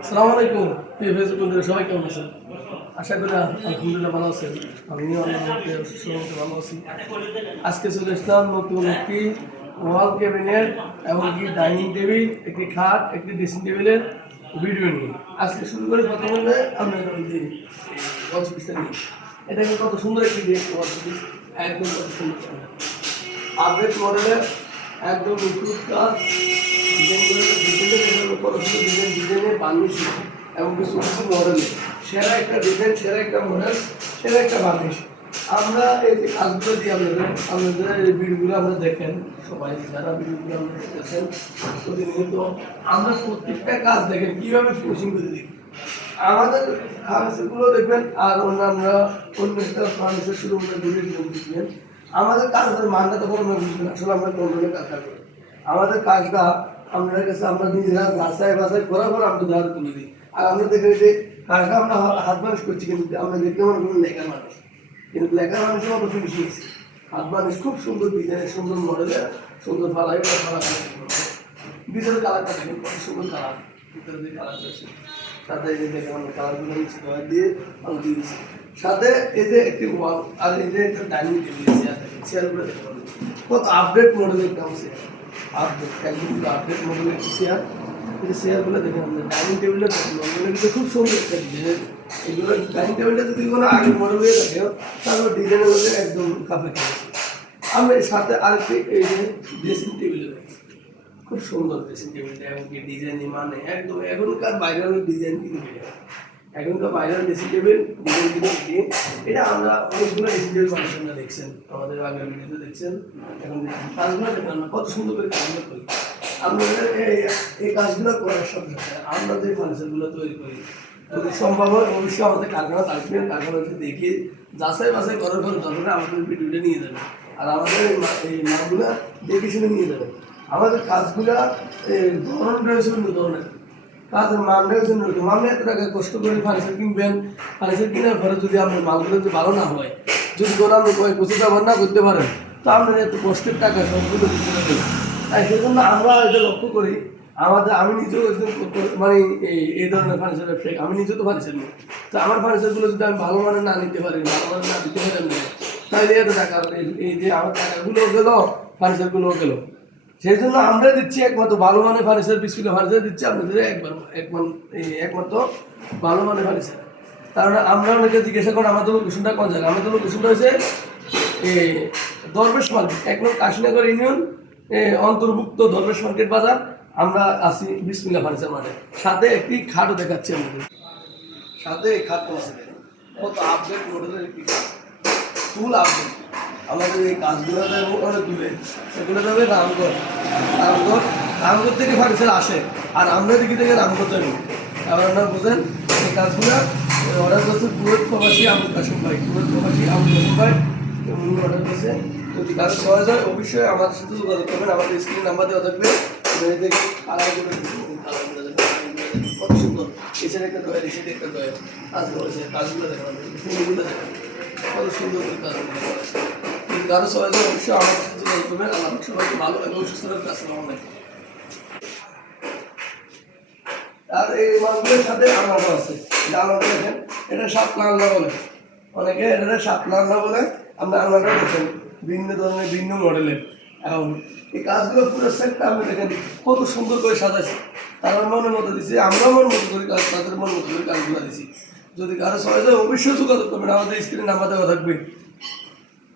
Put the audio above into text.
আসসালামু আলাইকুম। ফেসবুক বন্ধুরা সবাই কেমন আছেন? আশা করি আলহামদুলিল্লাহ ভালো আছেন। আমিও আল্লাহর সুস্থ ভালো আছি। আজকে চলে আসলাম নতুন একটি ওয়াল ক্যাবিনেট এবং কি ডাইনিং টেবিল, একটি খাট, একটি ড্রেসিং টেবিলের ভিডিও নিয়ে আজকে শুরু করে কথা বললে আমরা ওই যে ওয়াল শোপিসটা নিয়ে এটাকে কত সুন্দর একটি ওয়াল শোপিস, একদম কত সুন্দর আপডেট মডেলের একদম নিখুঁত কাজ ডিজাইনে বার্নিশ এবং কিছু কিছু মডেলে সেরা একটা ডিজাইন, সেরা একটা মডেল, সেরা একটা বার্নিশ। আমরা এই যে কাজগুলো দিয়ে আপনাদের এই ভিডিওগুলো আমরা দেখেন, সবাই যারা ভিডিওগুলো আমরা দেখতেছেন প্রতিনিয়ত আমরা প্রত্যেকটা কাজ দেখেন কীভাবে ফিনিশিং করে দিই। আমাদের ফার্নিচারগুলো দেখবেন আর অন্য একটা ফার্নিচার শুরু করে ভিডিও দেখবেন। আমাদের কাজের মানটা তখন আমরা বুঝবেন আসলে আমরা কোন ধরনের কাজ করি। আমাদের কাজটা আপনাদের কাছে আমরা নিজেরা যাচাই বাছাই করার পর আমরা ধার তুলে দিই। আর আমরা দেখেন যে কাজটা আমরা হাত মানুষ করছি, কিন্তু আমরা দেখতে আমার কোনো লেখার মানুষ, কিন্তু লেখার মানুষের মতো ফিনিশিং হাত মানুষ খুব সুন্দর ডিজাইনের, সুন্দর মডেলের, সুন্দর ফালাই ভিতরে কালারটা দেখেন কত সুন্দর কালার, ভিতরে দিয়ে কালার আছে সাথে এই যে দেখেন আমরা কালারগুলো দিয়ে আমরা দিয়েছি। সাথে এই যে একটি ওয়াল আর এই যে একটা ডাইনিং টেবিল চেয়ার দেখেন, চেয়ারগুলো দেখতে পাবেন কত আপডেট মডেলের একটা চেয়ার, আপডেট একদম আপডেট মডেলের একটি চেয়ার। এই চেয়ারগুলো দেখেন আমাদের ডাইনিং টেবিলটা কিন্তু খুব সুন্দর একটা ডিজাইনের। এগুলো ডাইনিং টেবিলটা যদি কোনো আগের মডেল হয়ে থাকে তাহলে ডিজাইনের মধ্যে একদম কাপে খেয়েছে। আমরা এর সাথে আরেকটি এই যে ড্রেসিং টেবিল খুব সুন্দর ড্রেসিং টেবিলটা এবং কি ডিজাইন মানে একদম এখনকার ভাইরাল ডিজাইন কিন্তু এখনকার ভাইরাল ড্রেসিং টেবিল ডিজাইন কিন্তু এটা আমরা অনেকগুলো ড্রেসিং টেবিল মানুষ আমরা দেখছেন, আমাদের আগের ভিডিওতে দেখছেন। এখন কাজগুলো দেখেন আমরা কত সুন্দর করে কাজগুলো করি। আপনাদের এই কাজগুলো করার সাথে সাথে আমরা যে ফার্নিচারগুলো তৈরি করি যদি সম্ভব হয় অবশ্যই আমাদের কারখানা থাকবেন, কারখানাতে দেখে যাচাই বাছাই করার পর দরকার আমাদের ভিডিওটা নিয়ে যাবেন আর আমাদের এই মালগুলো দেখে শুনে নিয়ে যাবেন। আমাদের কাজগুলা ধরনটা হচ্ছে অন্য ধরনের কাজের মানটা হচ্ছে নতুন। আপনি এত টাকা কষ্ট করে ফার্নিচার কিনবেন, ফার্নিচার কেনার পরে যদি আপনার মালগুলো যদি ভালো না হয়, যদি কোনো আপনি কয়েক বছর ব্যবহার না করতে পারেন, তো আপনার এত কষ্টের টাকা সবগুলো দিতে হবে। তাই সেই জন্য আমরা এটা লক্ষ্য করি। আমি নিজেও একজন মানে এই ধরনের ফার্নিচারের ফ্রেক, আমি নিজেও তো ফার্নিচার নিই। তো আমার ফার্নিচারগুলো যদি আমি ভালো মানের না নিতে পারি, ভালো মানের না দিতে পারি আমি, তাহলে এত টাকা এই যে আমার টাকাগুলো গেল, ফার্নিচারগুলো গেল। সেই জন্য আমরা দিচ্ছি একমাত্র ভালো মানের ফার্নিচার, 20 কিলো ফার্নিচার দিচ্ছি আপনাদের একমাত্র ভালো মানের ফার্নিচার। কারণ আমরা অনেকে জিজ্ঞাসা করেন আমাদের লোকেশনটা কোন জায়গায়। আমাদের লোকেশনটা হচ্ছে দরবেশ মার্কেট, 1 নং কাশীনগর ইউনিয়ন অন্তর্ভুক্ত দরবেশ মার্কেট বাজার। আমরা আছি বিসমিল্লাহ ফার্নিচার মার্কেট। সাথে একটি খাটও দেখাচ্ছি আমাদের, সাথে এই খাটও আছে কত আপডেট মডেলের একটি খাট, ফুল আপডেট। আমাদের এই কাজগুলো অনেক দূরে, সেগুলো যাবে রামগড় থেকে ফার্নিচার আসে আর আমরা দিকে থেকে রামগড় যাবি। আবার আপনারা বোঝেন এই কাজগুলো অর্ডার করছে কুয়েত প্রবাসী আবুল কাসিম ভাই, উনি অর্ডার করছে। যদি কাজ করা যায় অবশ্যই আমাদের সাথে যোগাযোগ করবেন, আমাদের স্ক্রিন নাম্বার দেওয়া থাকবে। কত সুন্দর এসের একটা দয়া, এসের একটা দয়া কাজ করেছে, কাজগুলো দেখেন, ফুলগুলো দেখেন কত সুন্দর করে কাজগুলো করেছে। কারো সবাই অবশ্যই আমার সাথে যোগাযোগ করবেন। আল্লাহ সবাইকে ভালো এবং সুস্থ রাখবে। আসসালামু আলাইকুম। আর এই মাছগুলোর সাথে আলমারি আছে, আলমারি দেখেন, এটা 7 লাল্লা বলে, অনেকে এটা 7 লাল্লা বলে। আমরা আলমারিটা দেখেন ভিন্ন ধরনের, ভিন্ন মডেলের। এখন এই কাজগুলো পুরো সেটটা আপনি দেখেন কত সুন্দর করে সাজাইছে। তারা মনের মতো দিচ্ছে, আমরাও মন মতো করে কাজ, তাদের মন মতো করে কাজগুলো দিচ্ছি। যদি কারো সবাই অবশ্যই যোগাযোগ করবেন, আমাদের স্ক্রিনে নাম্বার দেওয়া থাকবে।